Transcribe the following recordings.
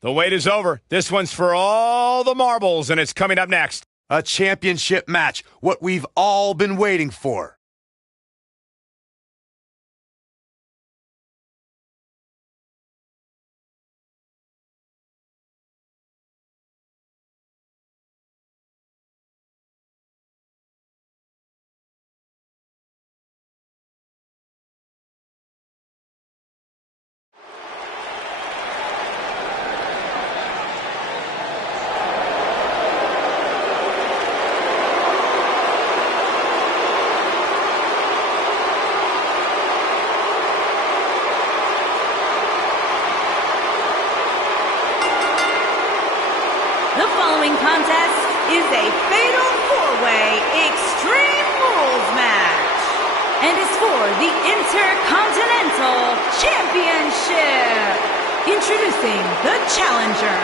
The wait is over. This one's for all the marbles, and it's coming up next. A championship match, what we've all been waiting for. Contest is a fatal four-way Extreme Rules match and is for the Intercontinental Championship. Introducing the challenger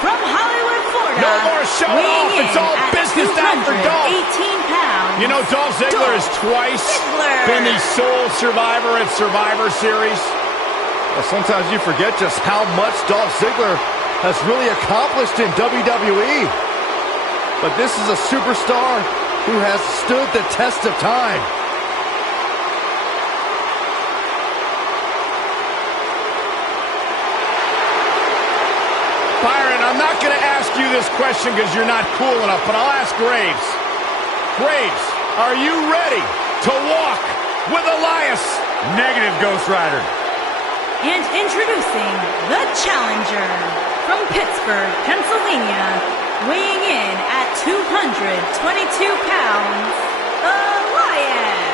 from Hollywood, Florida. No more showing off. It's all business now for Dolph. 18 pounds. You know, Dolph Ziggler has twice been the sole survivor at Survivor Series. Well, sometimes you forget just how much Dolph Ziggler has really accomplished in WWE. But this is a superstar who has stood the test of time. Byron, I'm not going to ask you this question because you're not cool enough, but I'll ask Graves. Graves, are you ready to walk with Elias? Negative, Ghost Rider. And introducing the challenger from Pittsburgh, Pennsylvania, weighing in at 222 pounds, Elias.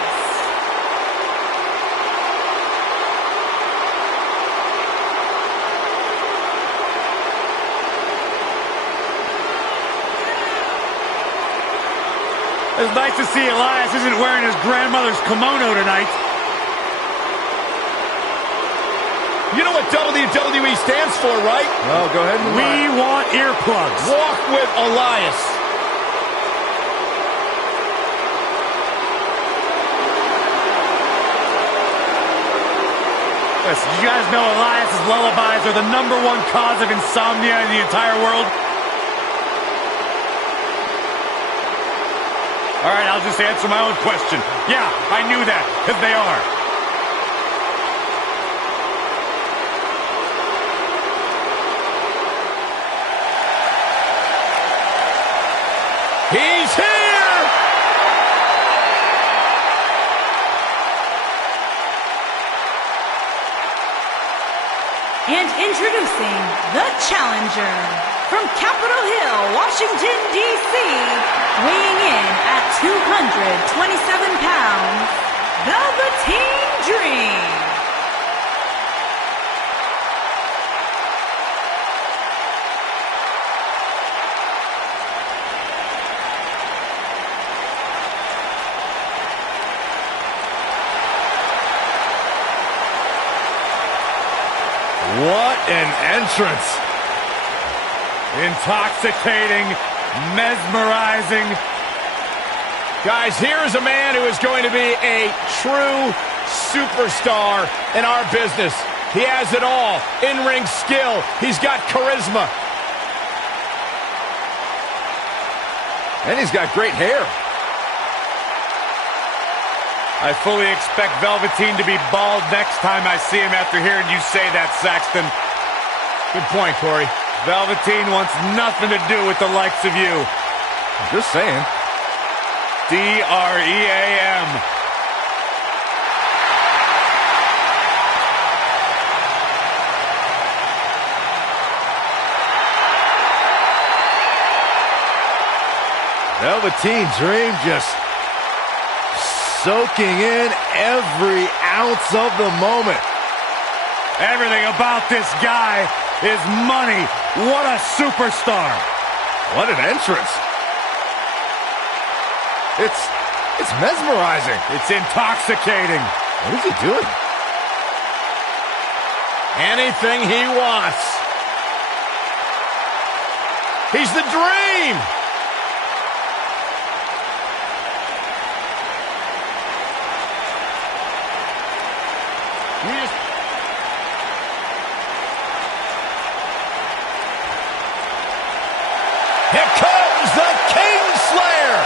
It's nice to see Elias isn't wearing his grandmother's kimono tonight. You know what WWE stands for, right? Well, go ahead and We want earplugs. Walk with Elias. Listen, you guys know Elias's lullabies are the #1 cause of insomnia in the entire world? All right, I'll just answer my own question. Yeah, I knew that, because they are. He's here! And introducing the challenger from Capitol Hill, Washington, D.C., weighing in at 227 pounds, Velveteen Dream. What an entrance. Intoxicating, mesmerizing. Guys, here is a man who is going to be a true superstar in our business. He has it all. In-ring skill. He's got charisma. And he's got great hair. I fully expect Velveteen to be bald next time I see him after hearing you say that, Saxton. Good point, Corey. Velveteen wants nothing to do with the likes of you. Just saying. D-R-E-A-M. Velveteen Dream just soaking in every ounce of the moment. Everything about this guy is money. What a superstar. What an entrance. It's mesmerizing. It's intoxicating. What is he doing? Anything he wants. He's the Dream. Here comes the Kingslayer.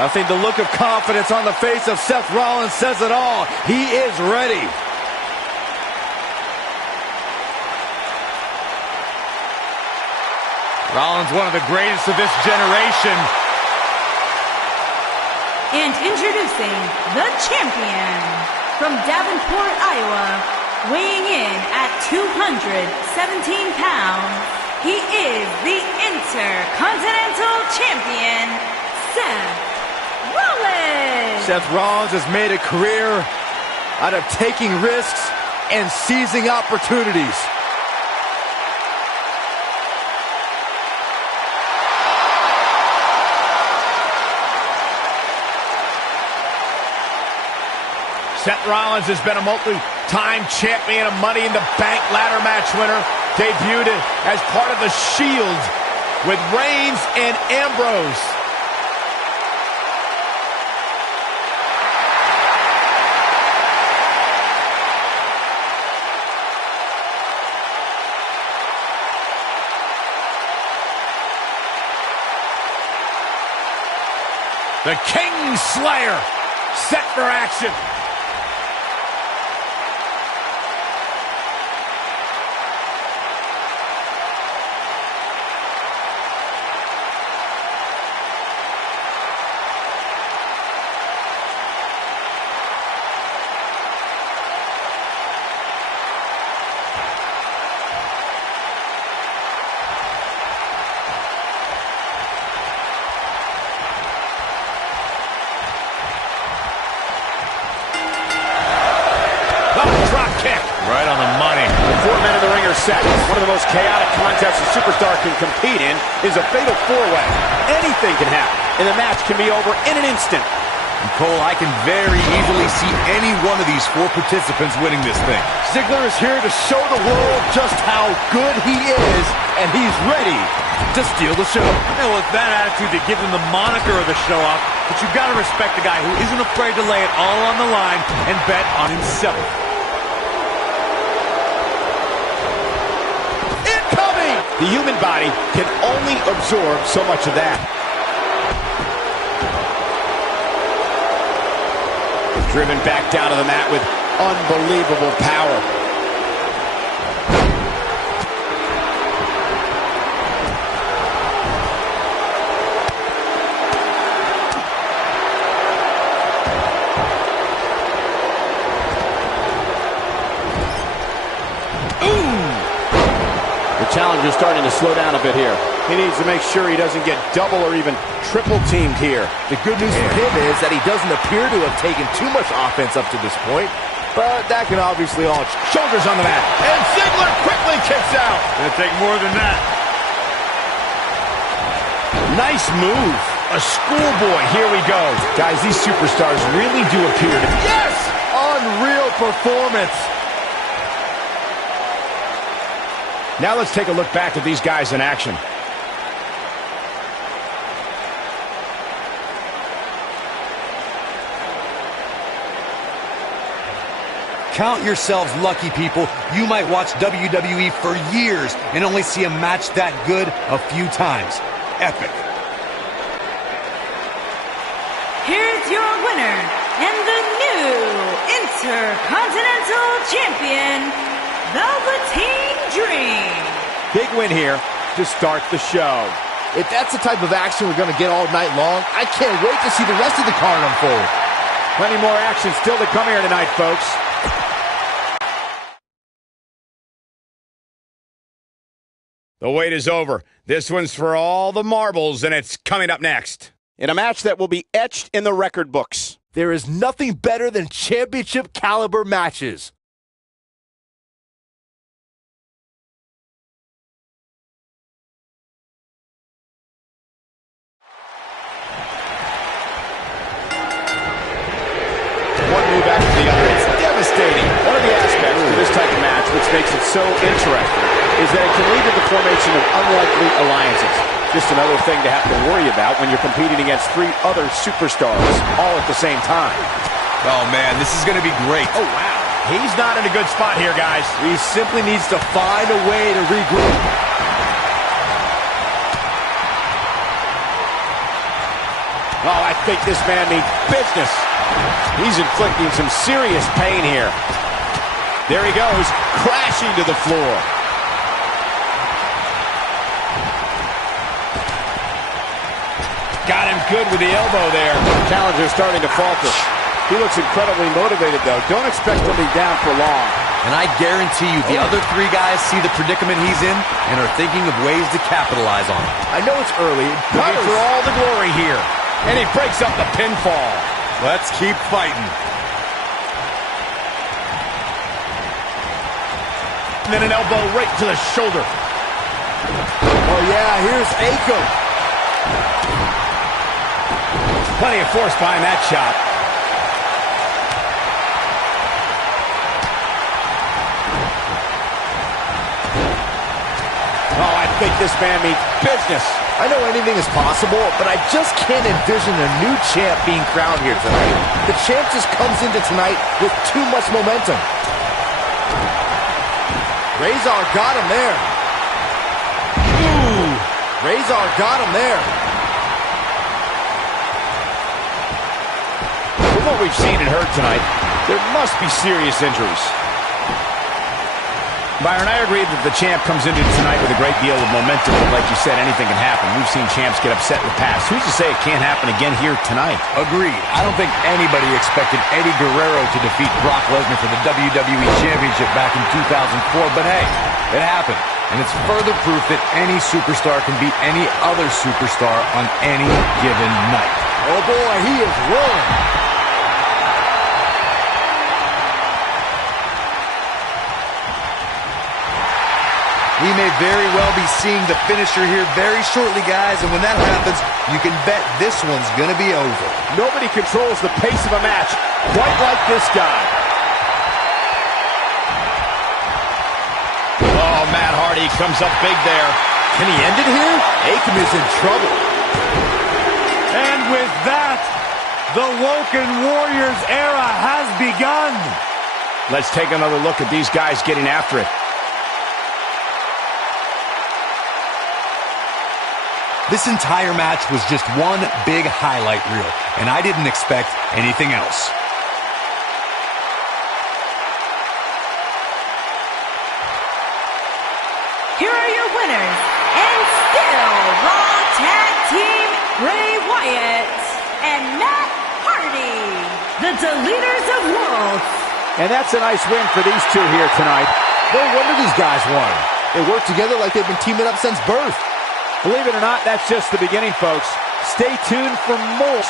I think the look of confidence on the face of Seth Rollins says it all. He is ready. Rollins, one of the greatest of this generation. And introducing the champion from Davenport, Iowa, weighing in at 217 pounds, he is the Intercontinental Champion, Seth Rollins. Seth Rollins has made a career out of taking risks and seizing opportunities. Seth Rollins has been a multi-time champion, a Money in the Bank ladder match winner, debuted as part of the Shield with Reigns and Ambrose. The Kingslayer set for action. Right on the money. The 4 men in the ring are set. One of the most chaotic contests a superstar can compete in is a fatal 4-way. Anything can happen, and the match can be over in an instant. And Cole, I can very easily see any one of these 4 participants winning this thing. Ziggler is here to show the world just how good he is, and he's ready to steal the show. And with that attitude, they give him the moniker of the show off, but you've got to respect the guy who isn't afraid to lay it all on the line and bet on himself. The human body can only absorb so much of that. Driven back down to the mat with unbelievable power. Challenger's starting to slow down a bit here. He needs to make sure he doesn't get double or even triple teamed here. The good news for him is that he doesn't appear to have taken too much offense up to this point, but that can obviously all Shoulders on the mat, and Ziggler quickly kicks out. Gonna take more than that. Nice move. A schoolboy. Here we go. Guys, these superstars really do appear to be... Yes! Unreal performance. Now let's take a look back at these guys in action. Count yourselves lucky, people. You might watch WWE for years and only see a match that good a few times. Epic. Here's your winner and the new Intercontinental Champion, Velveteen Dream. Big win here to start the show. If that's the type of action we're going to get all night long, I can't wait to see the rest of the card unfold. Plenty more action still to come here tonight, folks. The wait is over. This one's for all the marbles, and it's coming up next. In a match that will be etched in the record books. There is nothing better than championship caliber matches. One move after the other. It's devastating. One of the aspects to this type of match which makes it so interesting is that it can lead to the formation of unlikely alliances. Just another thing to have to worry about when you're competing against 3 other superstars all at the same time. Oh, man, this is going to be great. Oh, wow. He's not in a good spot here, guys. He simply needs to find a way to regroup. Oh, I think this man means business. He's inflicting some serious pain here. There he goes, crashing to the floor. Got him good with the elbow there. Challenger's starting to falter. He looks incredibly motivated, though. Don't expect him to be down for long. And I guarantee you the other 3 guys see the predicament he's in and are thinking of ways to capitalize on it. I know it's early. Looking for all the glory here. And he breaks up the pinfall. Let's keep fighting. And then an elbow right to the shoulder. Oh, yeah, here's Akam. Plenty of force behind that shot. Oh, I think this man means business. I know anything is possible, but I just can't envision a new champ being crowned here tonight. The champ just comes into tonight with too much momentum. Razor got him there. Ooh. Razor got him there. From what we've seen and heard tonight, there must be serious injuries. Byron, I agree that the champ comes into tonight with a great deal of momentum, but like you said, anything can happen. We've seen champs get upset in the past. Who's to say it can't happen again here tonight? Agreed. I don't think anybody expected Eddie Guerrero to defeat Brock Lesnar for the WWE Championship back in 2004, but hey, it happened. And it's further proof that any superstar can beat any other superstar on any given night. Oh boy, he is rolling. We may very well be seeing the finisher here very shortly, guys, and when that happens, you can bet this one's gonna be over. Nobody controls the pace of a match quite like this guy. Oh, Matt Hardy comes up big there. Can he end it here? Akam is in trouble. And with that, the Woken Warriors era has begun. Let's take another look at these guys getting after it. This entire match was just one big highlight reel, and I didn't expect anything else. Here are your winners, and still Raw Tag Team Bray Wyatt and Matt Hardy, the Deleters of Worlds. And that's a nice win for these two here tonight. No wonder these guys won. They work together like they've been teaming up since birth. Believe it or not, that's just the beginning, folks. Stay tuned for more.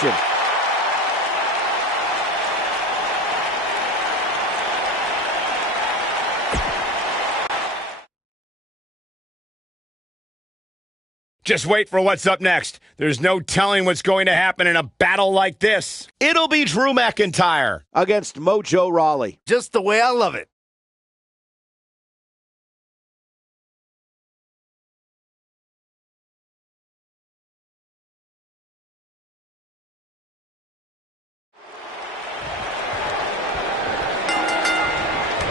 Just wait for what's up next. There's no telling what's going to happen in a battle like this. It'll be Drew McIntyre Against Mojo Rawley. Just the way I love it.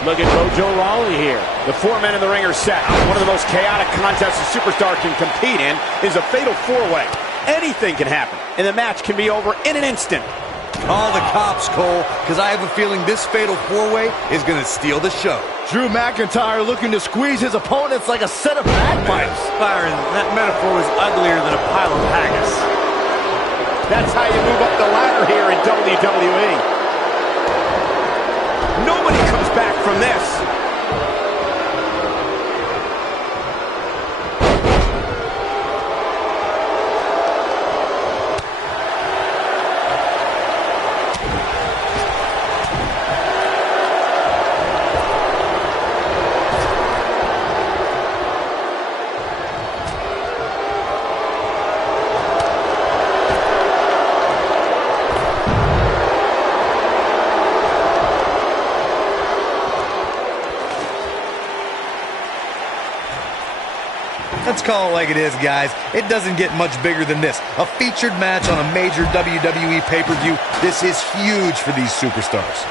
Look at Mojo Rawley here. The 4 men in the ring are set. One of the most chaotic contests a superstar can compete in is a fatal 4-way. Anything can happen, and the match can be over in an instant. Call the cops, Cole, because I have a feeling this fatal 4-way is going to steal the show. Drew McIntyre looking to squeeze his opponents like a set of bagpipes. Byron, that metaphor was uglier than a pile of haggis. That's how you move up the ladder here in WWE. Nobody comes back from this. Let's call it like it is, guys. It doesn't get much bigger than this. A featured match on a major WWE pay-per-view. This is huge for these superstars.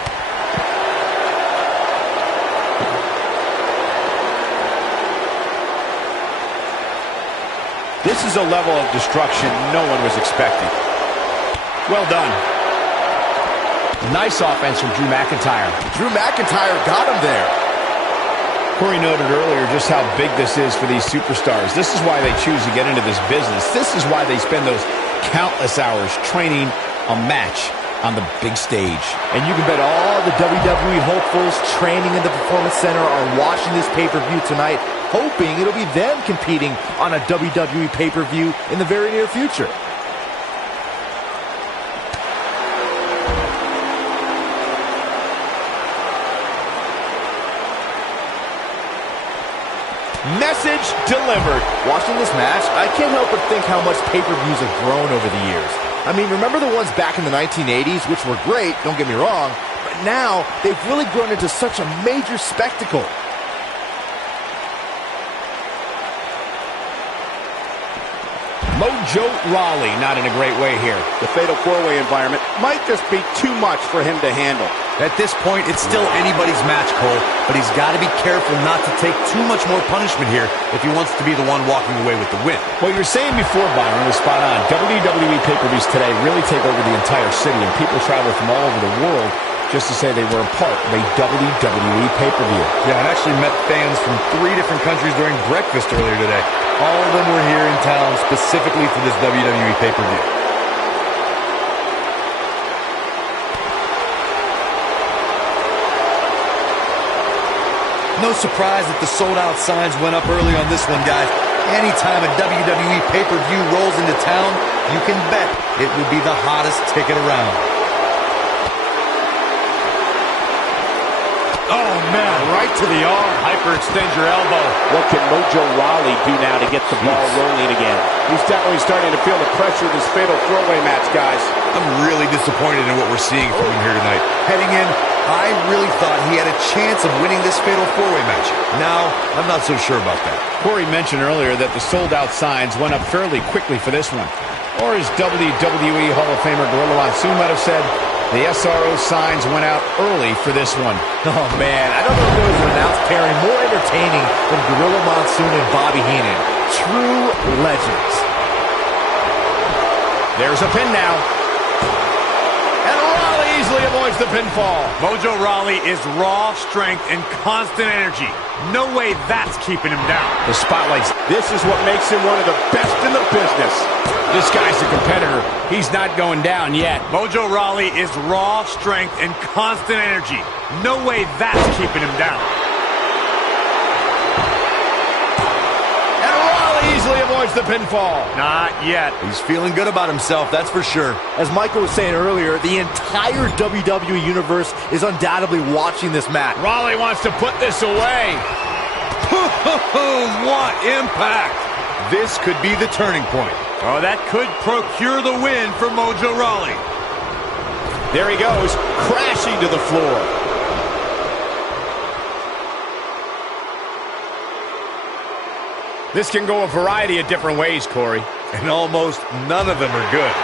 This is a level of destruction no one was expecting. Well done. Nice offense from Drew McIntyre. Drew McIntyre got him there. Corey noted earlier just how big this is for these superstars. This is why they choose to get into this business. This is why they spend those countless hours training a match on the big stage. And you can bet all the WWE hopefuls training in the Performance Center are watching this pay-per-view tonight, hoping it'll be them competing on a WWE pay-per-view in the very near future. Message delivered. Watching this match, I can't help but think how much pay-per-views have grown over the years. I mean, remember the ones back in the 1980s, which were great, don't get me wrong, but now they've really grown into such a major spectacle. Mojo Rawley not in a great way here. The fatal four-way environment might just be too much for him to handle. At this point, it's still anybody's match, Cole, but he's got to be careful not to take too much more punishment here if he wants to be the one walking away with the win. What you were saying before, Byron, was spot on. WWE pay-per-views today really take over the entire city, and people travel from all over the world just to say they were a part of a WWE pay-per-view. Yeah, I actually met fans from 3 different countries during breakfast earlier today. All of them were here in town specifically for this WWE pay-per-view. No surprise that the sold-out signs went up early on this one, guys. Anytime a WWE pay-per-view rolls into town, you can bet it will be the hottest ticket around. Oh, man, right to the arm. Hyperextend your elbow. What can Mojo Rawley do now to get the ball rolling again? He's definitely starting to feel the pressure of this fatal four-way match, guys. I'm really disappointed in what we're seeing from him here tonight. Heading in, I really thought he had a chance of winning this fatal four-way match. Now, I'm not so sure about that. Corey mentioned earlier that the sold-out signs went up fairly quickly for this one. Or as WWE Hall of Famer Gorilla Monsoon might have said, the SRO signs went out early for this one. Oh, man, I don't know if there was an announced pairing more entertaining than Gorilla Monsoon and Bobby Heenan. True legends. There's a pin now. And Rawley easily avoids the pinfall. Mojo Rawley is raw strength and constant energy. No way that's keeping him down. The spotlight's... This is what makes him one of the best in the business. This guy's a competitor. He's not going down yet. Mojo Rawley is raw strength and constant energy. No way that's keeping him down. And Rawley easily avoids the pinfall. Not yet. He's feeling good about himself, that's for sure. As Michael was saying earlier, the entire WWE Universe is undoubtedly watching this match. Rawley wants to put this away. What impact! This could be the turning point. Oh, that could procure the win for Mojo Rawley. There he goes, crashing to the floor. This can go a variety of different ways, Corey. And almost none of them are good.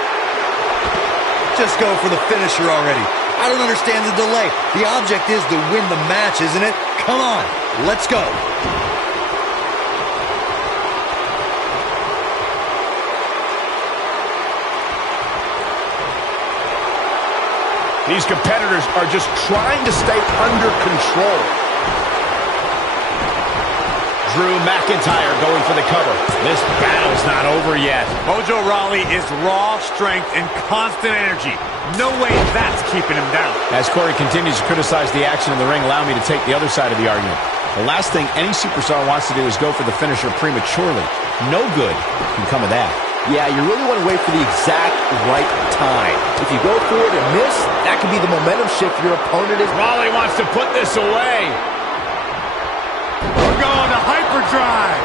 Just go for the finisher already. I don't understand the delay. The object is to win the match, isn't it? Come on, let's go. These competitors are just trying to stay under control. Drew McIntyre going for the cover. This battle's not over yet. Mojo Rawley is raw strength and constant energy. No way that's keeping him down. As Corey continues to criticize the action in the ring, allow me to take the other side of the argument. The last thing any superstar wants to do is go for the finisher prematurely. No good can come of that. Yeah, you really want to wait for the exact right time. If you go for it and miss, that could be the momentum shift your opponent is. Rawley wants to put this away. We're going to hyperdrive.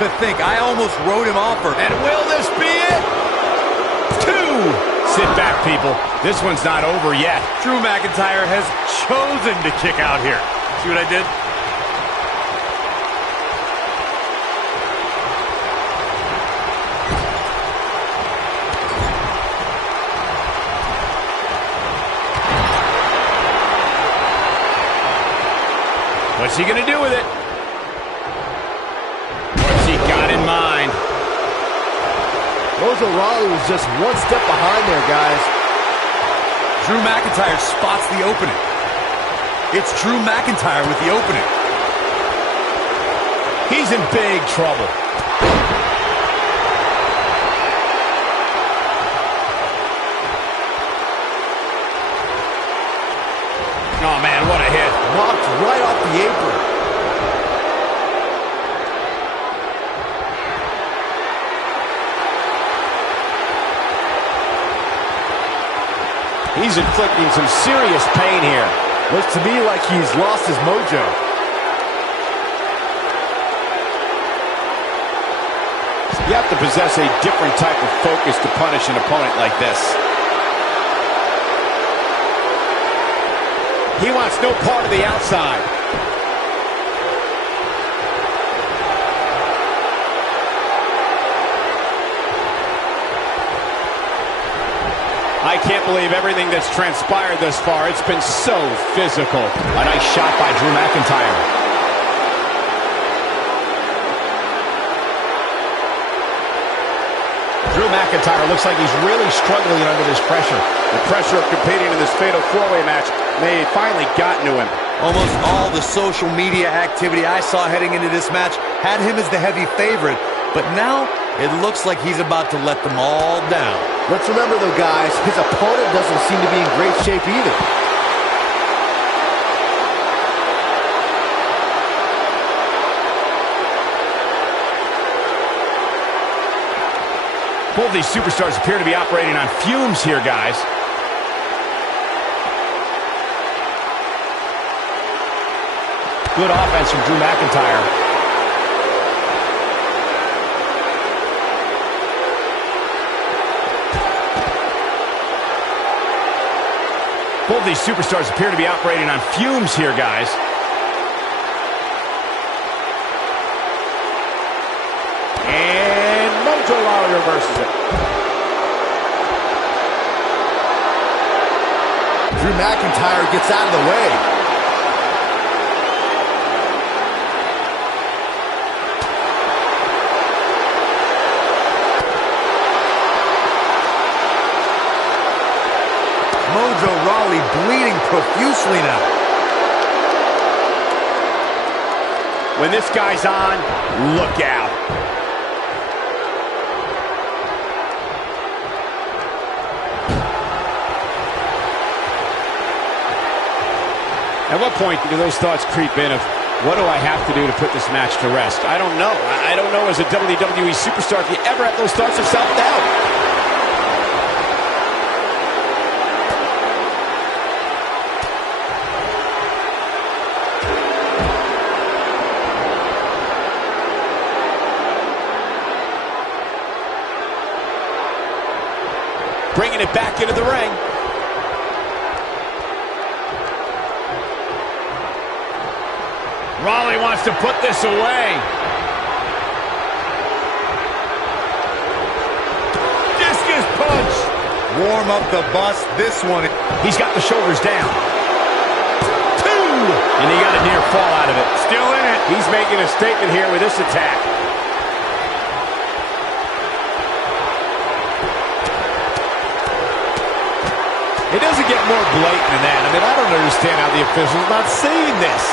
To think, I almost wrote him off for. And will this be it? 2. Sit back, people. This one's not over yet. Drew McIntyre has chosen to kick out here. See what I did? What's he going to do with it? What's he got in mind? Mojo Rawley was just one step behind there, guys. Drew McIntyre spots the opening. It's Drew McIntyre with the opening. He's in big trouble. Oh, man, what a hit. Knocked right off the apron. He's inflicting some serious pain here. Looks to me like he's lost his mojo. You have to possess a different type of focus to punish an opponent like this. He wants no part of the outside. I can't believe everything that's transpired thus far. It's been so physical. A nice shot by Drew McIntyre. Drew McIntyre looks like he's really struggling under this pressure. The pressure of competing in this fatal four-way match may have finally gotten to him. Almost all the social media activity I saw heading into this match had him as the heavy favorite, but now it looks like he's about to let them all down. Let's remember, though, guys, his opponent doesn't seem to be in great shape either. Both these superstars appear to be operating on fumes here, guys. Good offense from Drew McIntyre. Both these superstars appear to be operating on fumes here, guys. And Mojo Rawley reverses it. Drew McIntyre gets out of the way. Mojo Rawley bleeding profusely now. When this guy's on, look out. At what point do those thoughts creep in of, what do I have to do to put this match to rest? I don't know. I don't know as a WWE superstar if you ever have those thoughts of self-doubt. Bringing it back into the ring. Rawley wants to put this away. Discus punch. Warm up the bus. This one. He's got the shoulders down. 2. And he got a near fall out of it. Still in it. He's making a statement here with this attack. It doesn't get more blatant than that. I mean, I don't understand how the official's not seeing this.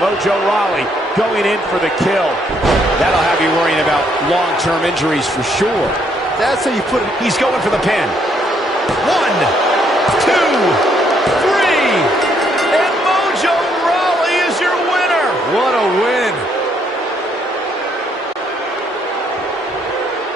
Mojo Rawley going in for the kill. That'll have you worrying about long-term injuries for sure. That's how you put it. He's going for the pin. 1, 2, 3. And Mojo Rawley is your winner. What a win.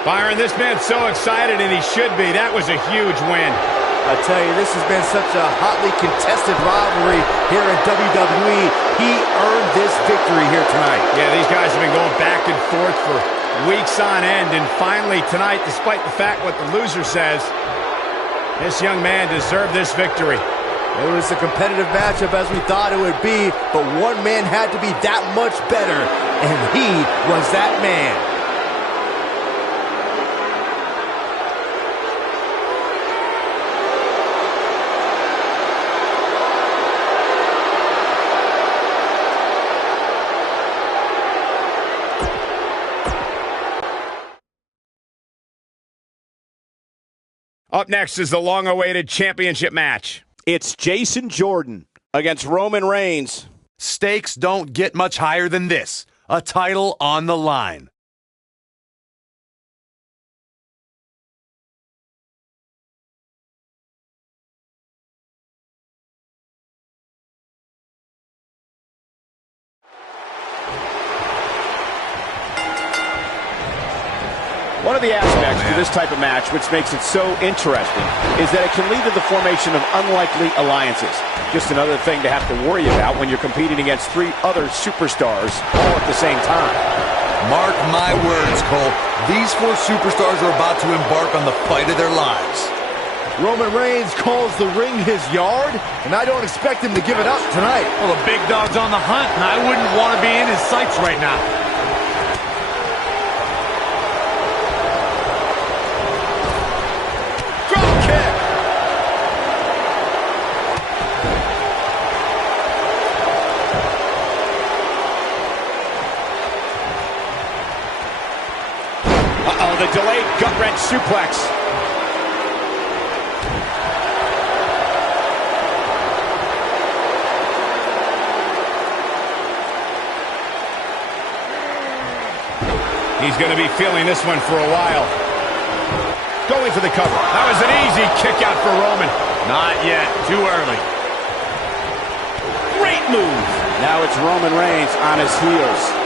Byron, this man's so excited, and he should be. That was a huge win. I tell you, this has been such a hotly contested rivalry here in WWE. He earned this victory here tonight. Yeah, these guys have been going back and forth for weeks on end, and finally tonight, despite the fact what the loser says, this young man deserved this victory. It was a competitive matchup as we thought it would be, but one man had to be that much better, and he was that man. Up next is the long-awaited championship match. It's Jason Jordan against Roman Reigns. Stakes don't get much higher than this. A title on the line. One of the aspects to this type of match which makes it so interesting is that it can lead to the formation of unlikely alliances. Just another thing to have to worry about when you're competing against 3 other superstars all at the same time. Mark my words, Cole. These 4 superstars are about to embark on the fight of their lives. Roman Reigns calls the ring his yard, and I don't expect him to give it up tonight. Well, the big dog's on the hunt, and I wouldn't want to be in his sights right now. The delayed gut-wrench suplex. He's going to be feeling this one for a while. Going for the cover. That was an easy kick out for Roman. Not yet. Too early. Great move. Now it's Roman Reigns on his heels.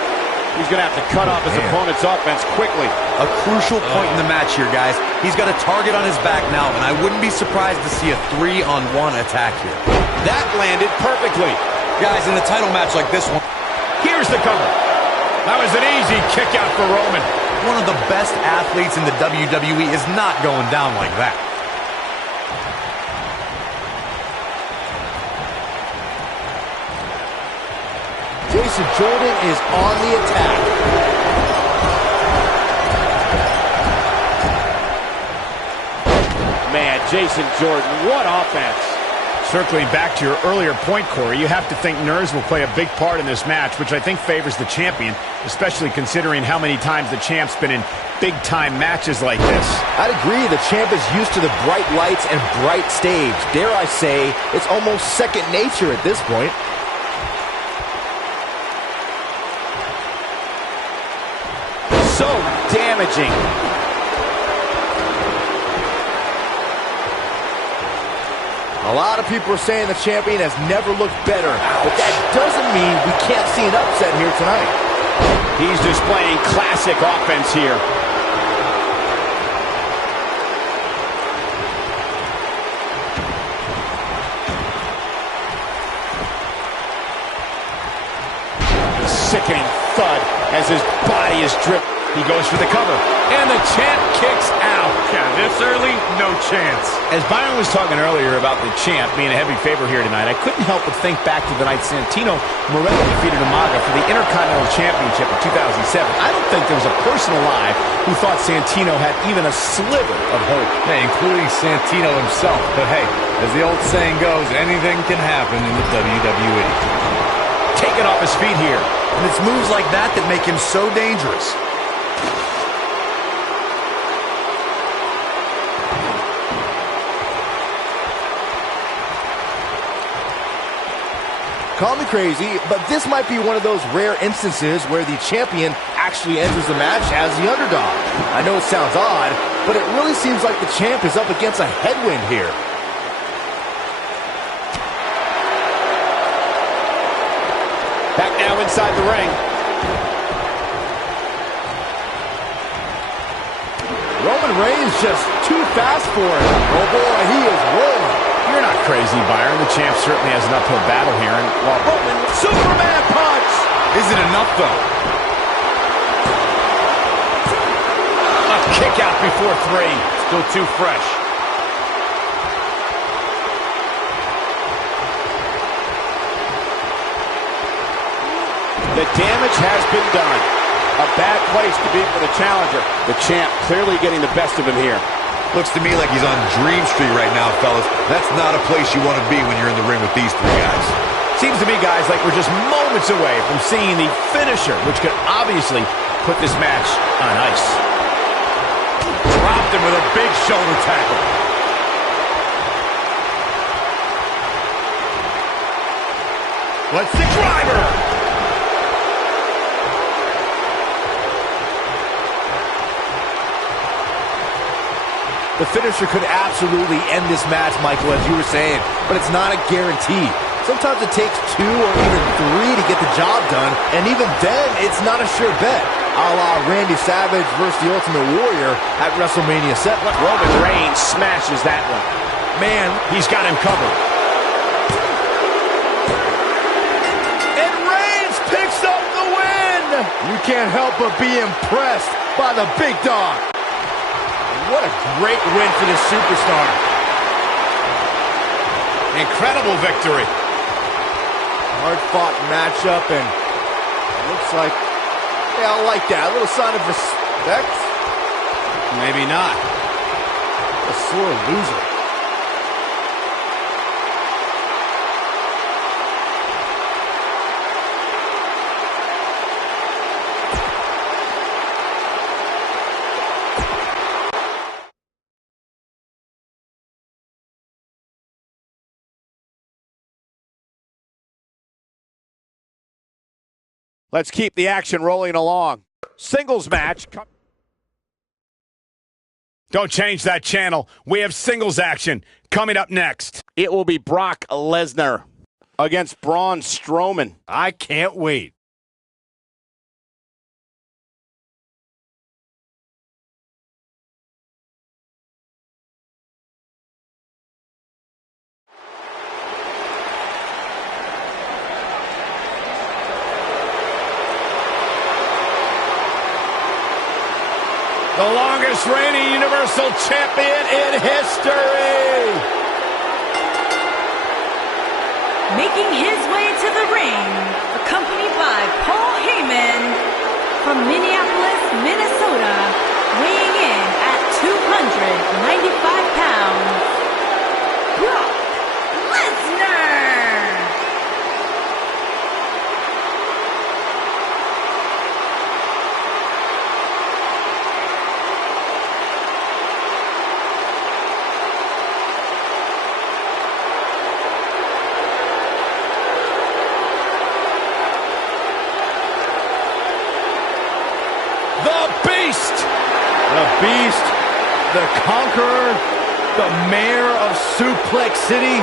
He's going to have to cut off his opponent's offense quickly. A crucial point in the match here, guys. He's got a target on his back now, and I wouldn't be surprised to see a 3-on-1 attack here. That landed perfectly. Guys, in a title match like this one, Here's the cover. That was an easy kick out for Roman. one of the best athletes in the WWE is not going down like that. Jason Jordan is on the attack. Man, Jason Jordan, what offense. Circling back to your earlier point, Corey, you have to think nerves will play a big part in this match, which I think favors the champion, especially considering how many times the champ's been in big-time matches like this. I'd agree, the champ is used to the bright lights and bright stage. Dare I say, it's almost second nature at this point. So damaging. A lot of people are saying the champion has never looked better, but that doesn't mean we can't see an upset here tonight. He's displaying classic offense here. Sickening thud as his body is dripped. He goes for the cover. And the champ kicks out. Yeah, this early, no chance. As Byron was talking earlier about the champ being a heavy favorite here tonight, I couldn't help but think back to the night Santino Marella defeated Umaga for the Intercontinental Championship in 2007. I don't think there was a person alive who thought Santino had even a sliver of hope. Hey, including Santino himself. But hey, as the old saying goes, anything can happen in the WWE. Taken off his feet here. And it's moves like that that make him so dangerous. Call me crazy, but this might be one of those rare instances where the champion actually enters the match as the underdog. I know it sounds odd, but it really seems like the champ is up against a headwind here. Back now inside the ring. Roman Reigns just too fast for him. Oh boy, he is rolling. You're not crazy, Byron. The champ certainly has an uphill battle here. And while Roman, Superman punch! Isn't enough, though. a kick out before 3. Still too fresh. The damage has been done. A bad place to be for the challenger. The champ clearly getting the best of him here. Looks to me like he's on Dream Street right now, fellas. That's not a place you want to be when you're in the ring with these 3 guys. Seems to me, guys, like we're just moments away from seeing the finisher, which could obviously put this match on ice. Dropped him with a big shoulder tackle. What's the driver? The finisher could absolutely end this match, Michael, as you were saying, but it's not a guarantee. Sometimes it takes 2 or even 3 to get the job done, and even then, it's not a sure bet. A la Randy Savage versus the Ultimate Warrior at WrestleMania 7. Roman Reigns smashes that one. Man, he's got him covered. And Reigns picks up the win! You can't help but be impressed by the big dog. What a great win for this superstar. Incredible victory. Hard-fought matchup, and looks like, yeah, I like that. A little sign of respect. Maybe not. A sore loser. Let's keep the action rolling along. Singles match. Don't change that channel. We have singles action coming up next. It will be Brock Lesnar against Braun Strowman. I can't wait. The longest reigning Universal Champion in history. Making his way to the ring, accompanied by Paul Heyman from Minneapolis, Minnesota, weighing in at 295 pounds, Brock Lesnar. The Beast, the Conqueror, the Mayor of Suplex City,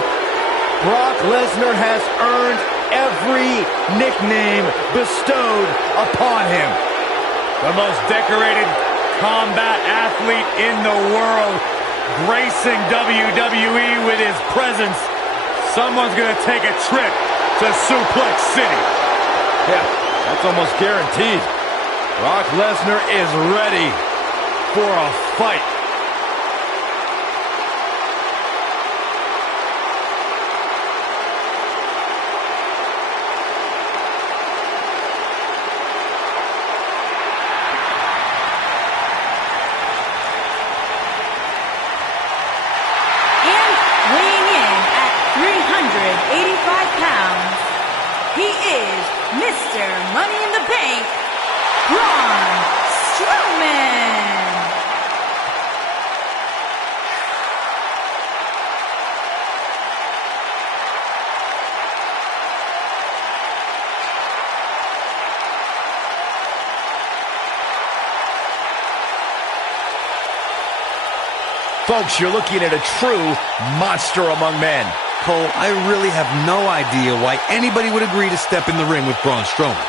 Brock Lesnar has earned every nickname bestowed upon him. The most decorated combat athlete in the world, gracing WWE with his presence. Someone's going to take a trip to Suplex City. Yeah, that's almost guaranteed. Brock Lesnar is ready for a fight. And weighing in at 385 pounds, he is Mr. Money in the Bank, Braun Strowman. Folks, you're looking at a true monster among men. Cole, I really have no idea why anybody would agree to step in the ring with Braun Strowman.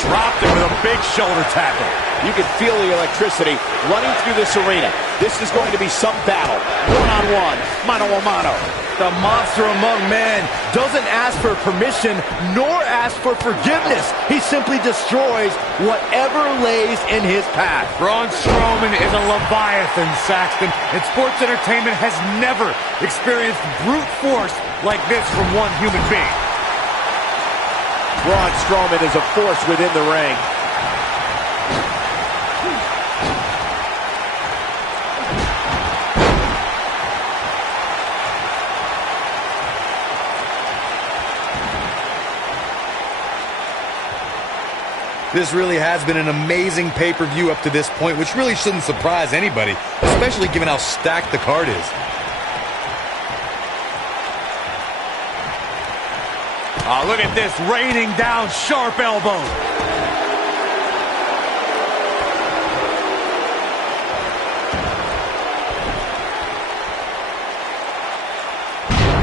Dropped him with a big shoulder tackle. You can feel the electricity running through this arena. This is going to be some battle. One-on-one, mano-a-mano. The monster among men doesn't ask for permission nor ask for forgiveness. He simply destroys whatever lays in his path. Braun Strowman is a Leviathan, Saxton, and sports entertainment has never experienced brute force like this from one human being. Braun Strowman is a force within the ring. This really has been an amazing pay-per-view up to this point, which really shouldn't surprise anybody, especially given how stacked the card is. Oh, look at this, raining down sharp elbow.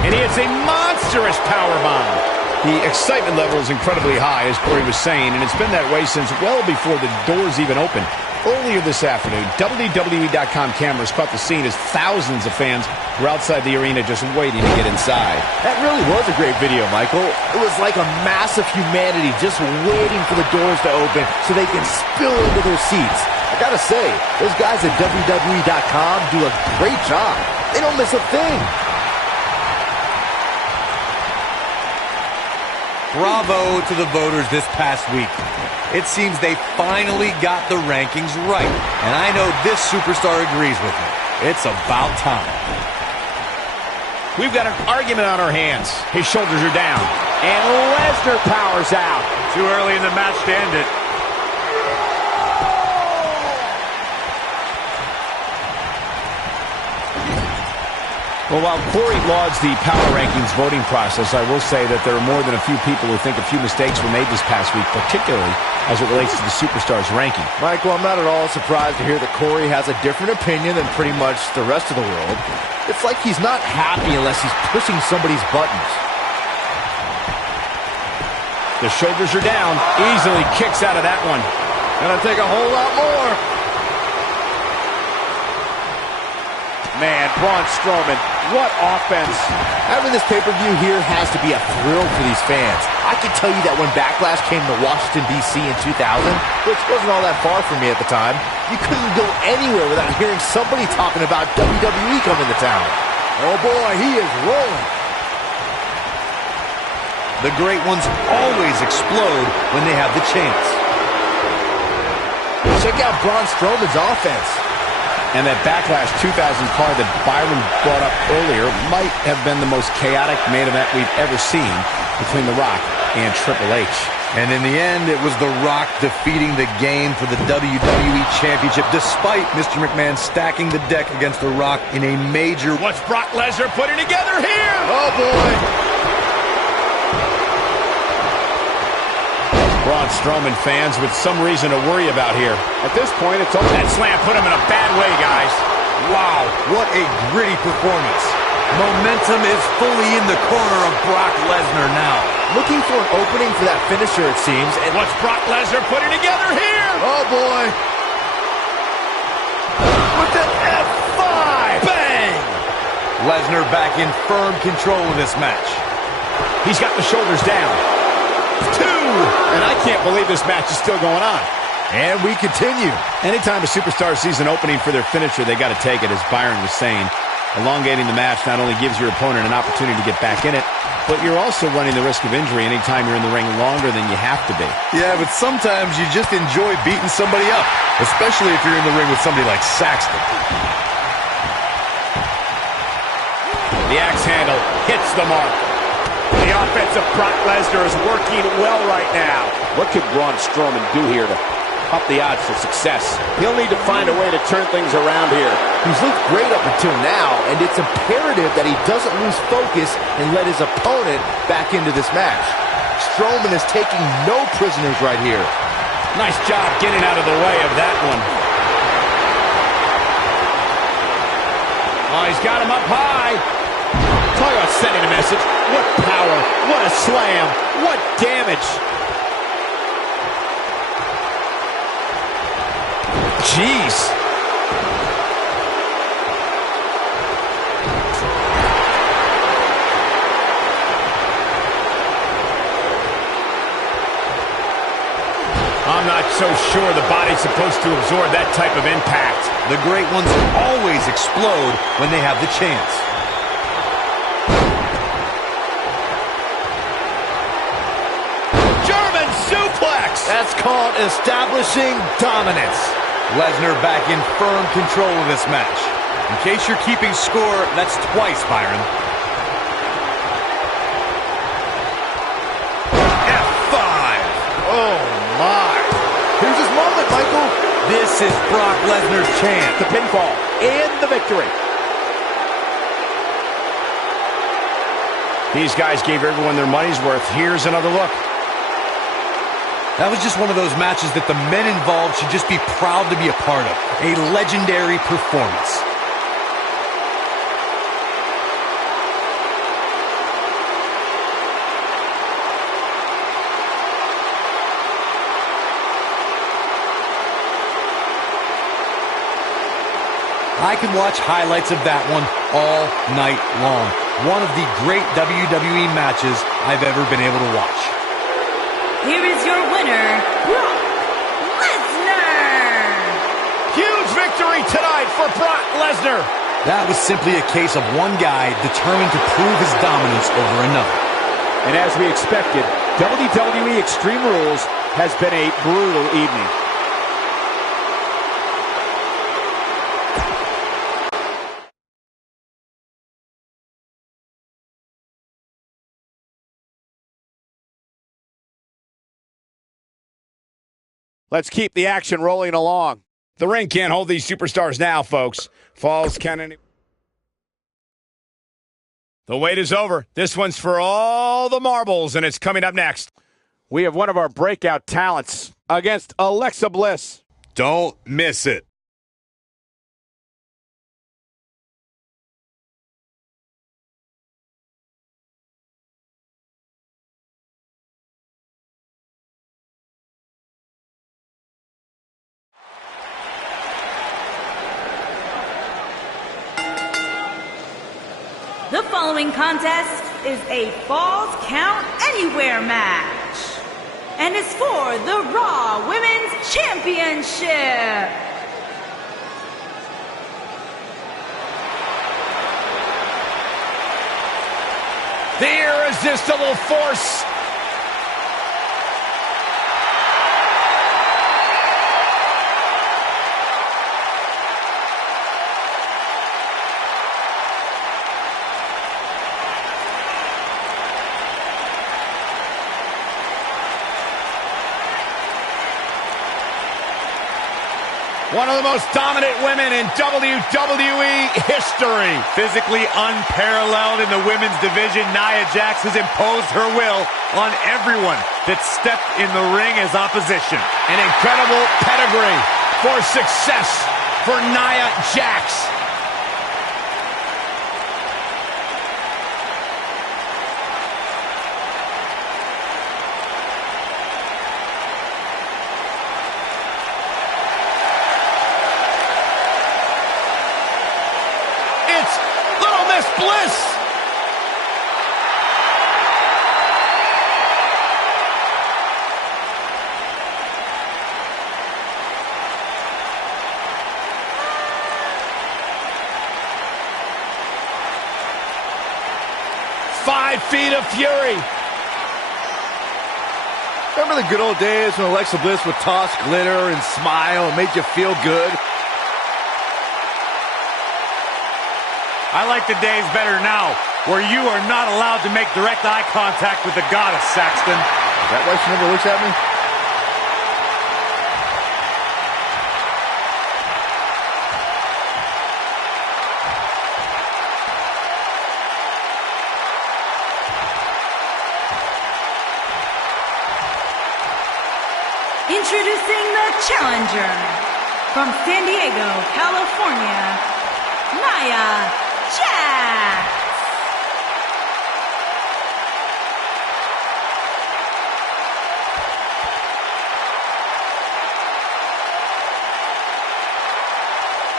And he hits a monstrous powerbomb. The excitement level is incredibly high, as Corey was saying, and it's been that way since well before the doors even opened. Earlier this afternoon, WWE.com cameras caught the scene as thousands of fans were outside the arena just waiting to get inside. That really was a great video, Michael. It was like a mass of humanity just waiting for the doors to open so they can spill into their seats. I gotta say, those guys at WWE.com do a great job. They don't miss a thing. Bravo to the voters this past week. It seems they finally got the rankings right. And I know this superstar agrees with me. It's about time. We've got an argument on our hands. His shoulders are down. And Lesnar powers out. Too early in the match to end it. Well, while Corey lauds the power rankings voting process, I will say that there are more than a few people who think a few mistakes were made this past week, particularly as it relates to the Superstars ranking. Michael, I'm not at all surprised to hear that Corey has a different opinion than pretty much the rest of the world. It's like he's not happy unless he's pushing somebody's buttons. The shoulders are down. Easily kicks out of that one. Gonna take a whole lot more. Man, Braun Strowman, what offense. Having this pay-per-view here has to be a thrill for these fans. I can tell you that when Backlash came to Washington, D.C. in 2000, which wasn't all that far from me at the time, you couldn't go anywhere without hearing somebody talking about WWE coming to town. Oh boy, he is rolling. The great ones always explode when they have the chance. Check out Braun Strowman's offense. And that Backlash 2000 card that Byron brought up earlier might have been the most chaotic main event we've ever seen between The Rock and Triple H. And in the end, it was The Rock defeating the game for the WWE Championship, despite Mr. McMahon stacking the deck against The Rock in a major... What's Brock Lesnar putting together here? Oh, boy. Braun Strowman fans with some reason to worry about here. At this point, it's over. That slam put him in a bad way, guys. Wow, what a gritty performance. Momentum is fully in the corner of Brock Lesnar now. Looking for an opening for that finisher, it seems. And what's Brock Lesnar putting together here? Oh, boy. With an F5. Bang! Lesnar back in firm control of this match. He's got the shoulders down. 2! And I can't believe this match is still going on. And we continue. Anytime a superstar sees an opening for their finisher, they got to take it, as Byron was saying. Elongating the match not only gives your opponent an opportunity to get back in it, but you're also running the risk of injury anytime you're in the ring longer than you have to be. Yeah, but sometimes you just enjoy beating somebody up, especially if you're in the ring with somebody like Saxton. The axe handle hits the mark. The offense of Brock Lesnar is working well right now. What could Braun Strowman do here to up the odds for success? He'll need to find a way to turn things around here. He's looked great up until now, and it's imperative that he doesn't lose focus and let his opponent back into this match. Strowman is taking no prisoners right here. Nice job getting out of the way of that one. Oh, he's got him up high. Talk about sending a message. What power. What a slam. What damage. Jeez. I'm not so sure the body's supposed to absorb that type of impact. The great ones always explode when they have the chance. German suplex! That's called establishing dominance. Lesnar back in firm control of this match. In case you're keeping score, that's twice, Byron. F5! Oh, my. This is Brock Lesnar's chance. The pinfall and the victory. These guys gave everyone their money's worth. Here's another look. That was just one of those matches that the men involved should just be proud to be a part of. A legendary performance. I could watch highlights of that one all night long. One of the great WWE matches I've ever been able to watch. Here is your winner, Brock Lesnar. Huge victory tonight for Brock Lesnar. That was simply a case of one guy determined to prove his dominance over another. And as we expected, WWE Extreme Rules has been a brutal evening. Let's keep the action rolling along. The ring can't hold these superstars now, folks. Falls count any. The wait is over. This one's for all the marbles, and it's coming up next. We have one of our breakout talents against Alexa Bliss. Don't miss it. The following contest is a Falls Count Anywhere match and is for the Raw Women's Championship. The irresistible force. One of the most dominant women in WWE history. Physically unparalleled in the women's division, Nia Jax has imposed her will on everyone that stepped in the ring as opposition. An incredible pedigree for success for Nia Jax. Bliss. Five feet of fury. Remember the good old days when Alexa Bliss would toss glitter and smile and made you feel good? I like the days better now, where you are not allowed to make direct eye contact with the goddess, Saxton. Is that why she never looks at me? Introducing the challenger from San Diego, California, Nia Jax.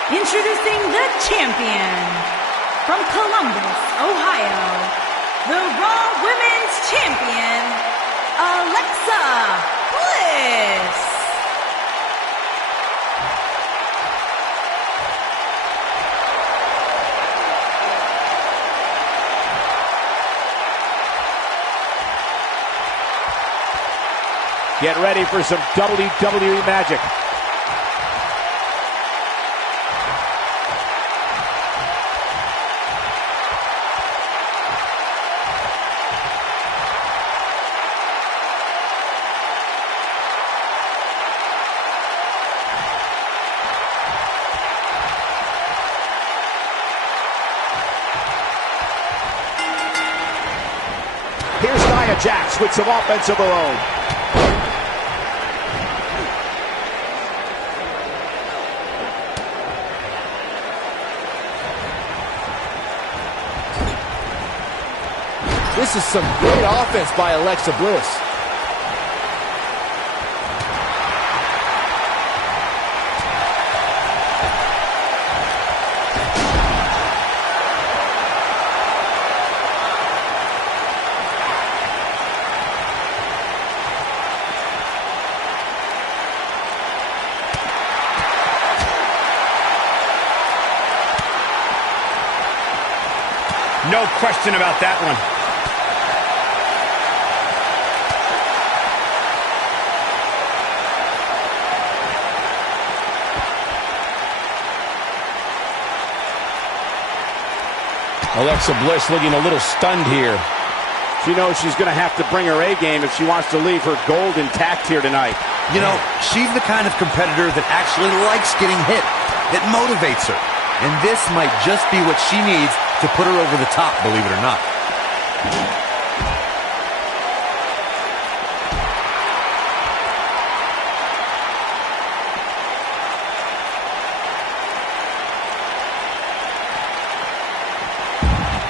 Introducing the champion from Columbus, Ohio, the Raw Women's Champion, Alexa Bliss. Get ready for some WWE magic. Nia Jax with some offense of her own. This is some great offense by Alexa Bliss. No question about that one. Alexa Bliss looking a little stunned here. She knows she's going to have to bring her A-game if she wants to leave her gold intact here tonight. You know, she's the kind of competitor that actually likes getting hit. It motivates her. And this might just be what she needs to put her over the top, believe it or not.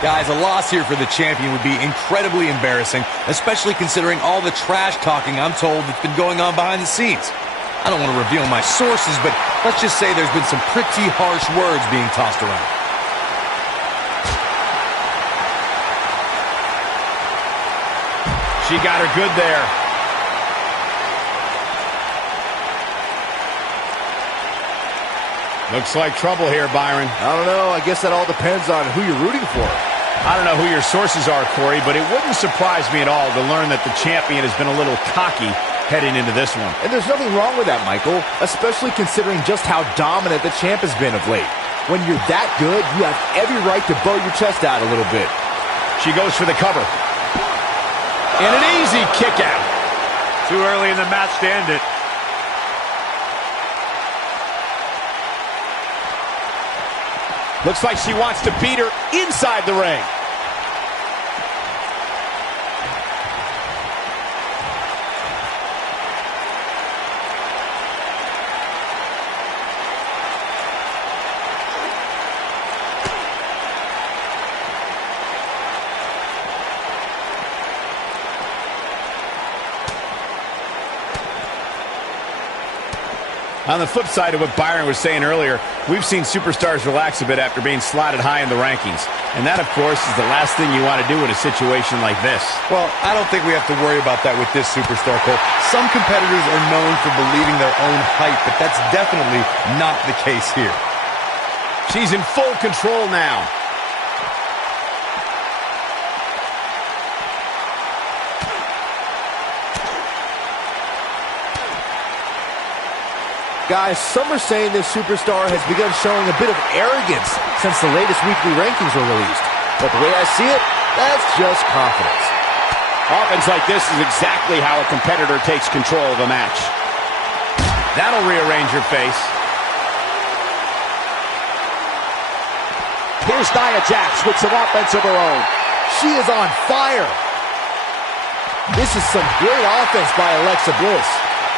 Guys, a loss here for the champion would be incredibly embarrassing, especially considering all the trash talking I'm told that's been going on behind the scenes. I don't want to reveal my sources, but let's just say there's been some pretty harsh words being tossed around. She got her good there. Looks like trouble here, Byron. I don't know. I guess that all depends on who you're rooting for. I don't know who your sources are, Corey, but it wouldn't surprise me at all to learn that the champion has been a little cocky heading into this one. And there's nothing wrong with that, Michael, especially considering just how dominant the champ has been of late. When you're that good, you have every right to bow your chest out a little bit. She goes for the cover. And an easy kick out. Too early in the match to end it. Looks like she wants to beat her inside the ring. On the flip side of what Byron was saying earlier, we've seen superstars relax a bit after being slotted high in the rankings. And that, of course, is the last thing you want to do in a situation like this. Well, I don't think we have to worry about that with this superstar, Cole. Some competitors are known for believing their own hype, but that's definitely not the case here. She's in full control now. Guys, some are saying this superstar has begun showing a bit of arrogance since the latest weekly rankings were released. But the way I see it, that's just confidence. Offense like this is exactly how a competitor takes control of a match. That'll rearrange your face. Here's Nia Jax with some offense of her own. She is on fire. This is some great offense by Alexa Bliss.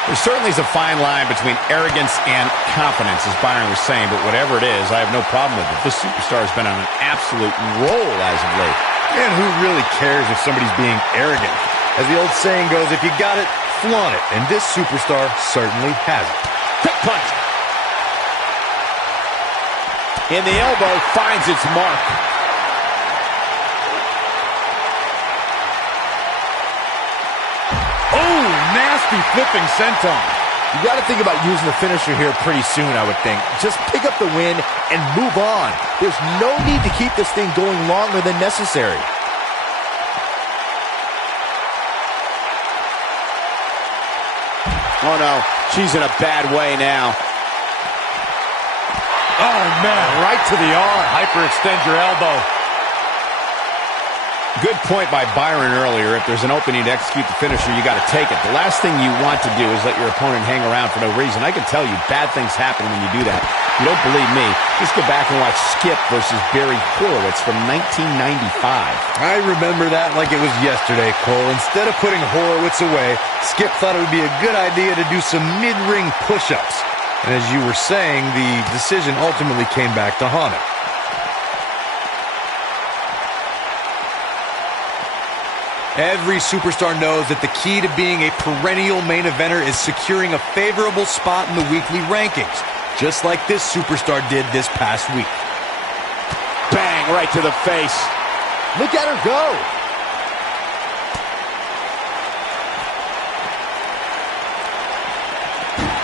There certainly is a fine line between arrogance and confidence, as Byron was saying, but whatever it is, I have no problem with it. This superstar has been on an absolute roll as of late. And who really cares if somebody's being arrogant? As the old saying goes, if you got it, flaunt it. And this superstar certainly has it. Quick punch. And the elbow finds its mark. Oh, nasty flipping senton. You got to think about using the finisher here pretty soon, I would think. Just pick up the win and move on. There's no need to keep this thing going longer than necessary. Oh, no. She's in a bad way now. Oh, man. Right to the arm. Hyperextend your elbow. Good point by Byron earlier. If there's an opening to execute the finisher, you got to take it. The last thing you want to do is let your opponent hang around for no reason. I can tell you, bad things happen when you do that. If you don't believe me, just go back and watch Skip versus Barry Horowitz from 1995. I remember that like it was yesterday, Cole. Instead of putting Horowitz away, Skip thought it would be a good idea to do some mid-ring push-ups. And as you were saying, the decision ultimately came back to haunt him. Every superstar knows that the key to being a perennial main eventer is securing a favorable spot in the weekly rankings, just like this superstar did this past week. Bang, right to the face. Look at her go.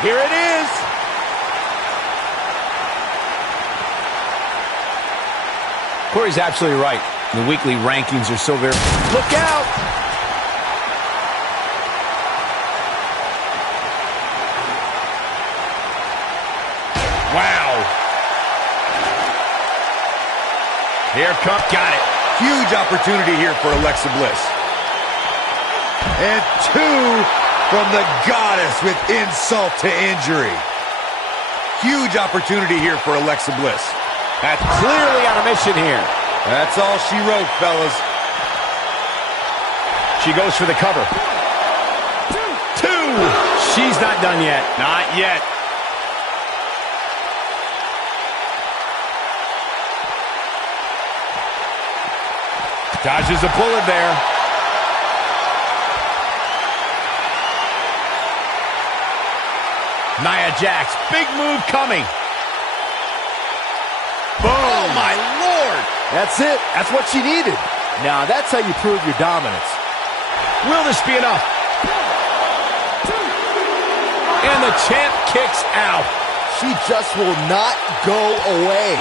Here it is. Corey's absolutely right. The weekly rankings are so very... Look out! Wow. Here comes... Got it. Huge opportunity here for Alexa Bliss. And 2 from the Goddess with insult to injury. Huge opportunity here for Alexa Bliss. That's clearly on a mission here. That's all she wrote, fellas. She goes for the cover. 2. She's not done yet. Not yet. Dodges a bullet there. Nia Jax, big move coming. Boom. Oh, my Lord. That's it. That's what she needed. Now, that's how you prove your dominance. Will this be enough? And the champ kicks out. She just will not go away.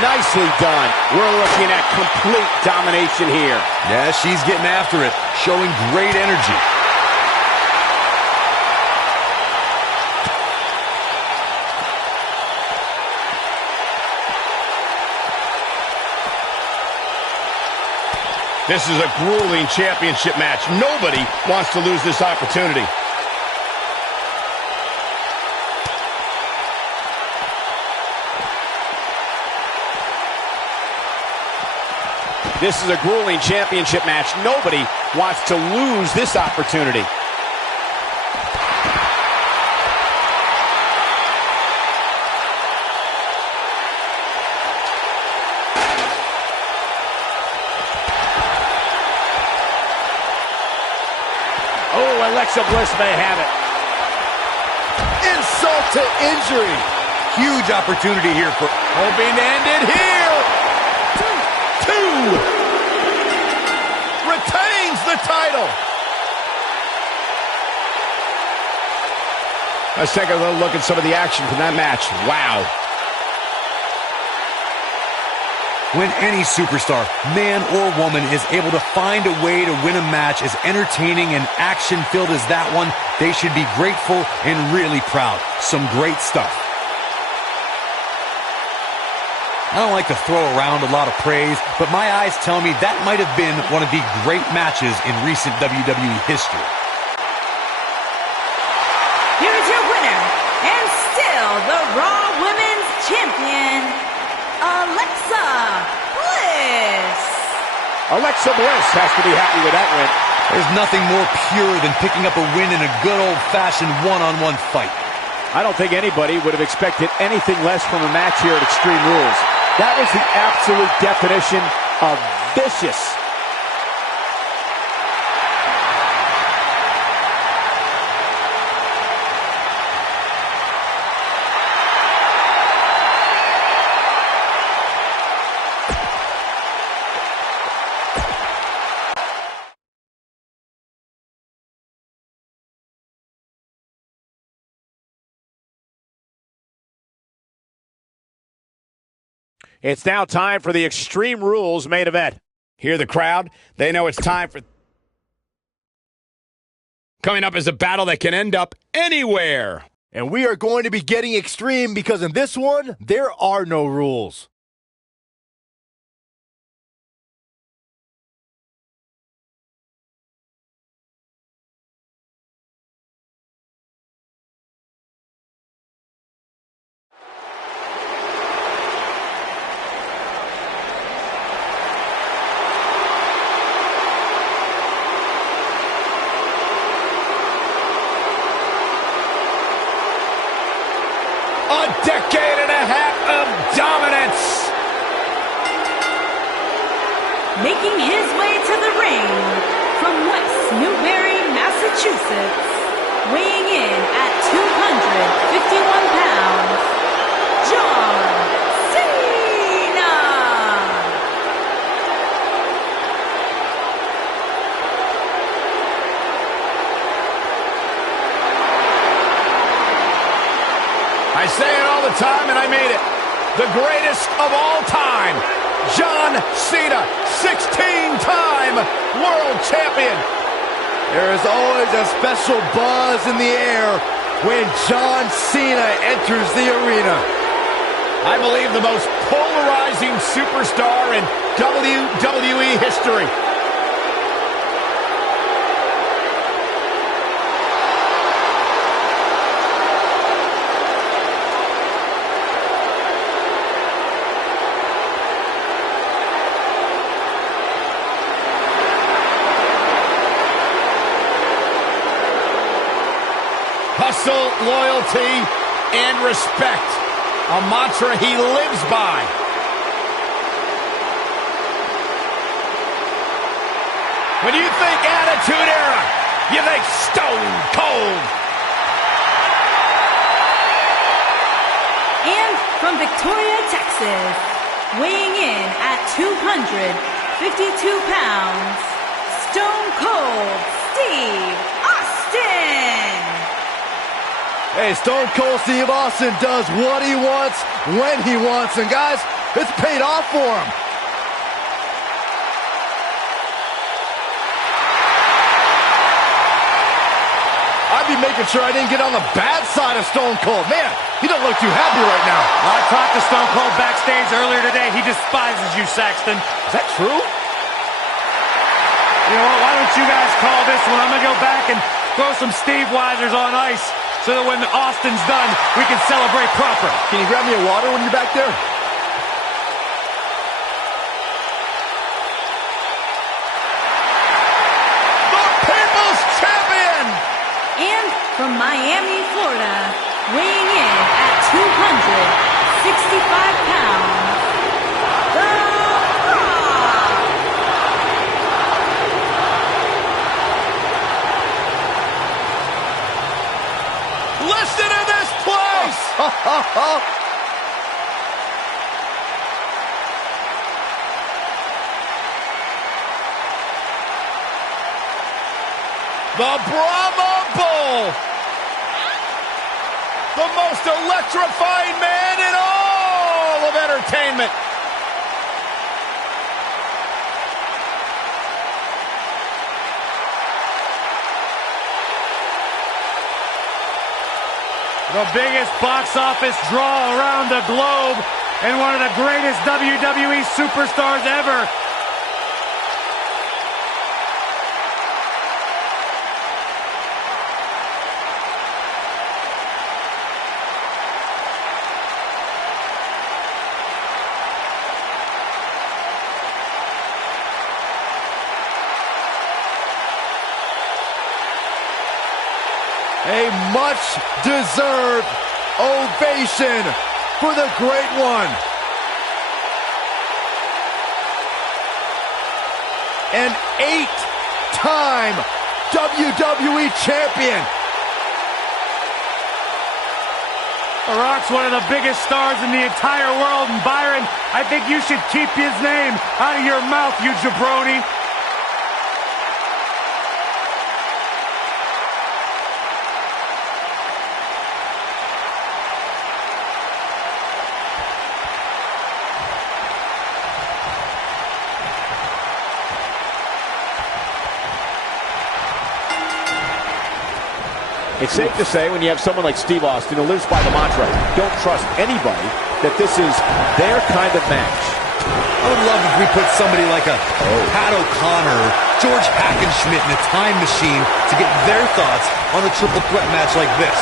Nicely done. We're looking at complete domination here. Yeah, she's getting after it, showing great energy. This is a grueling championship match. Nobody wants to lose this opportunity. This is a grueling championship match. Nobody wants to lose this opportunity. Oh, Alexa Bliss may have it. Insult to injury. Huge opportunity here for... Hoping to end it here. 2. Retains the title. Let's take a little look at some of the action from that match. Wow. When any superstar, man or woman, is able to find a way to win a match as entertaining and action-filled as that one, they should be grateful and really proud. Some great stuff. I don't like to throw around a lot of praise, but my eyes tell me that might have been one of the great matches in recent WWE history. Here's your winner, and still the Raw Women's Champion, Alexa Bliss. Alexa Bliss has to be happy with that win. There's nothing more pure than picking up a win in a good old-fashioned one-on-one fight. I don't think anybody would have expected anything less from a match here at Extreme Rules. That was the absolute definition of vicious. It's now time for the Extreme Rules main event. Hear the crowd? They know it's time for... Coming up is a battle that can end up anywhere. And we are going to be getting extreme because in this one, there are no rules. A decade and a half of dominance. Making his way to the ring from West Newbury, Massachusetts, weighing in at 251 pounds, John Cena! I say it all the time, and I made it. The greatest of all time, John Cena, 16-time world champion. There is always a special buzz in the air when John Cena enters the arena. I believe the most polarizing superstar in WWE history. Hustle, loyalty, and respect. A mantra he lives by. When you think Attitude Era, you think Stone Cold. And from Victoria, Texas, weighing in at 252 pounds, Stone Cold Steve Austin! Hey, Stone Cold Steve Austin does what he wants, when he wants, and guys, it's paid off for him. I'd be making sure I didn't get on the bad side of Stone Cold. Man, he doesn't look too happy right now. Well, I talked to Stone Cold backstage earlier today. He despises you, Saxton. Is that true? You know what? Why don't you guys call this one? I'm going to go back and throw some Steve Weisers on ice so that when Austin's done, we can celebrate proper. Can you grab me a water when you're back there? The People's Champion! And from Miami, Florida, weighing in at 265 pounds, The Rock! Listen to this place! The Brahma Bull! The most electrifying man in all of entertainment! The biggest box office draw around the globe and one of the greatest WWE superstars ever. A much-deserved ovation for the Great One. An 8-time WWE champion. The Rock's one of the biggest stars in the entire world, and Byron, I think you should keep his name out of your mouth, you jabroni. It's safe to say when you have someone like Steve Austin who lives by the mantra, don't trust anybody, that this is their kind of match. I would love if we put somebody like a Pat O'Connor, George Hackenschmidt in a time machine to get their thoughts on a triple threat match like this.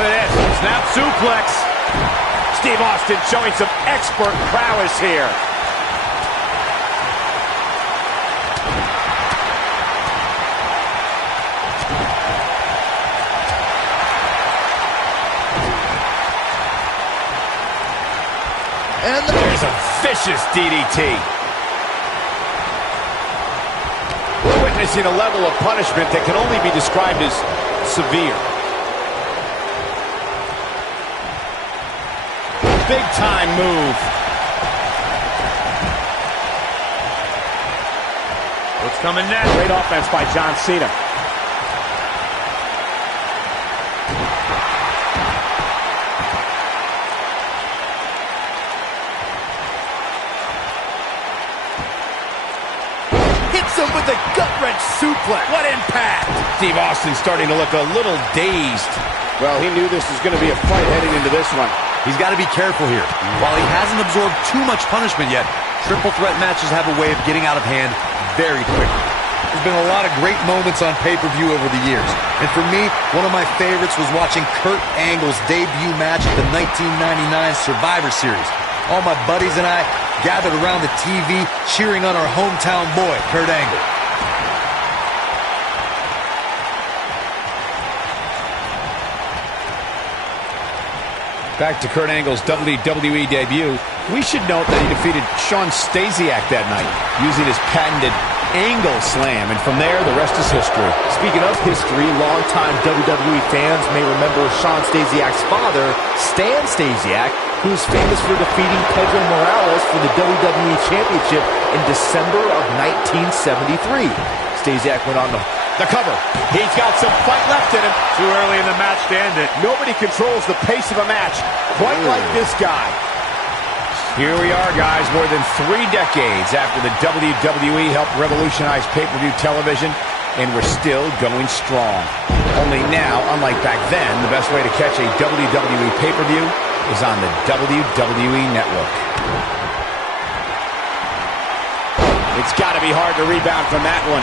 Look at this, snap suplex. Steve Austin showing some expert prowess here. And there's a vicious DDT. We're witnessing a level of punishment that can only be described as severe. Big time move. What's coming next? Great offense by John Cena. hits him with a gut-wrench suplex. What impact! Steve Austin starting to look a little dazed. Well, he knew this was going to be a fight heading into this one. He's got to be careful here. While he hasn't absorbed too much punishment yet, triple threat matches have a way of getting out of hand very quickly. There's been a lot of great moments on pay-per-view over the years. And for me, one of my favorites was watching Kurt Angle's debut match at the 1999 Survivor Series. All my buddies and I gathered around the TV cheering on our hometown boy, Kurt Angle. Back to Kurt Angle's WWE debut, we should note that he defeated Shawn Stasiak that night using his patented Angle Slam, and from there, the rest is history. Speaking of history, longtime WWE fans may remember Shawn Stasiak's father, Stan Stasiak, who's famous for defeating Pedro Morales for the WWE Championship in December of 1973. Stasiak went on the cover. He's got some fight left in him. Too early in the match to end it. Nobody controls the pace of a match quite like this guy. Here we are, guys, more than 3 decades after the WWE helped revolutionize pay-per-view television, and we're still going strong. Only now, unlike back then, the best way to catch a WWE pay-per-view is on the WWE Network. It's got to be hard to rebound from that one.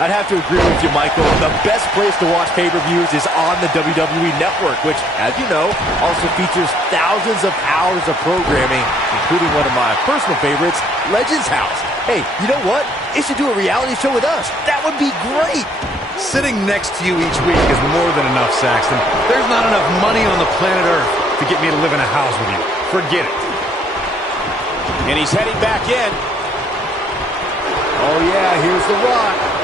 I'd have to agree with you, Michael. The best place to watch pay-per-views is on the WWE Network, which, as you know, also features thousands of hours of programming, including one of my personal favorites, Legends House. Hey, you know what? It should do a reality show with us. That would be great. Sitting next to you each week is more than enough, Saxton. There's not enough money on the planet Earth to get me to live in a house with you. Forget it. And he's heading back in. Oh, yeah, here's the Rock.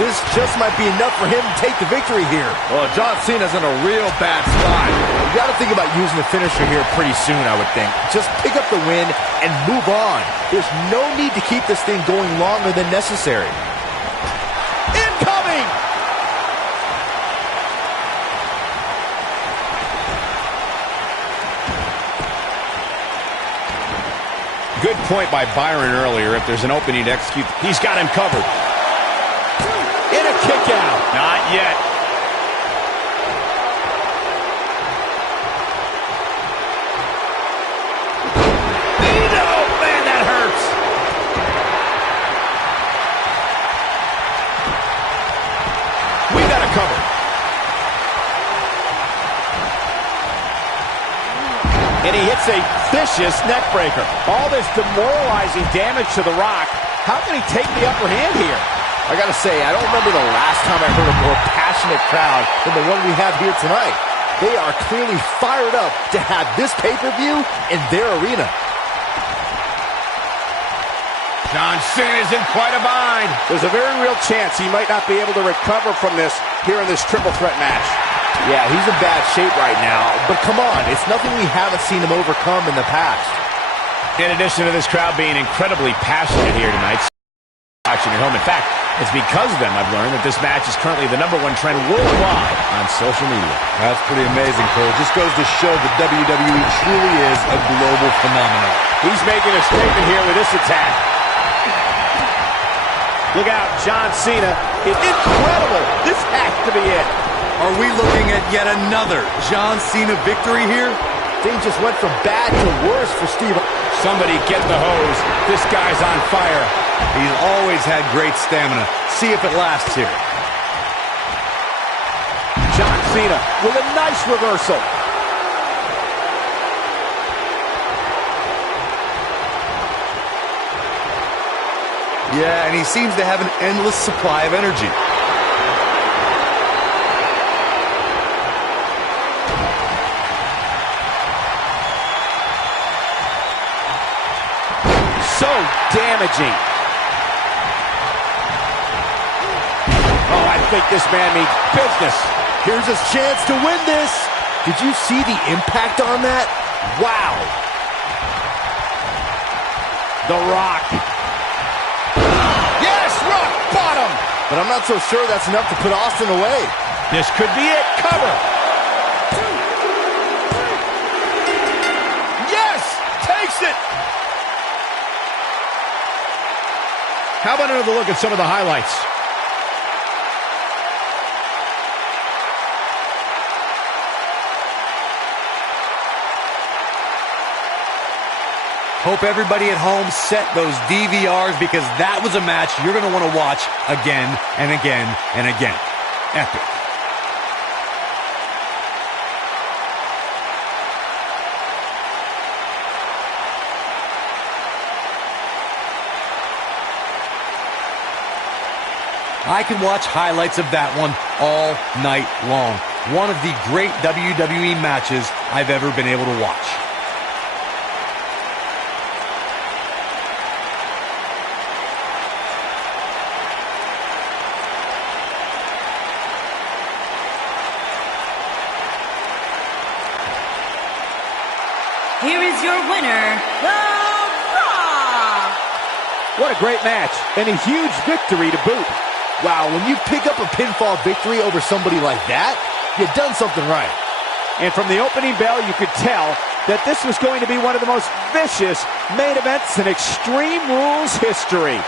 This just might be enough for him to take the victory here. Well, John Cena's in a real bad spot. You got to think about using the finisher here pretty soon, I would think. Just pick up the win and move on. There's no need to keep this thing going longer than necessary. Incoming! Good point by Byron earlier. If there's an opening to execute, he's got him covered. In a kick out. Not yet. Oh, man, that hurts. We got a cover. And he hits a vicious neck breaker. All this demoralizing damage to The Rock. How can he take the upper hand here? I gotta say, I don't remember the last time I heard a more passionate crowd than the one we have here tonight. They are clearly fired up to have this pay-per-view in their arena. John Cena's in quite a bind. There's a very real chance he might not be able to recover from this here in this triple threat match. Yeah, he's in bad shape right now, but come on, it's nothing we haven't seen him overcome in the past. In addition to this crowd being incredibly passionate here tonight, watching at home. In fact, it's because of them I've learned that this match is currently the #1 trend worldwide on social media. That's pretty amazing, Cole. Just goes to show that WWE truly is a global phenomenon. He's making a statement here with this attack. Look out, John Cena. It's incredible. This has to be it. Are we looking at yet another John Cena victory here? Things just went from bad to worse for Steve. Somebody get the hose. This guy's on fire. He's always had great stamina. See if it lasts here. John Cena with a nice reversal. Yeah, and he seems to have an endless supply of energy. so damaging. Oh, I think this man means business. Here's his chance to win this. Did you see the impact on that? Wow. The Rock. Yes, rock bottom. But I'm not so sure that's enough to put Austin away. This could be it. Cover. Yes, takes it. How about another look at some of the highlights? Hope everybody at home set those DVRs because that was a match you're going to want to watch again and again and again. Epic. I can watch highlights of that one all night long. One of the great WWE matches I've ever been able to watch. Here is your winner, The Rock! What a great match, and a huge victory to boot. Wow, when you pick up a pinfall victory over somebody like that, you've done something right. And from the opening bell, you could tell that this was going to be one of the most vicious main events in Extreme Rules history.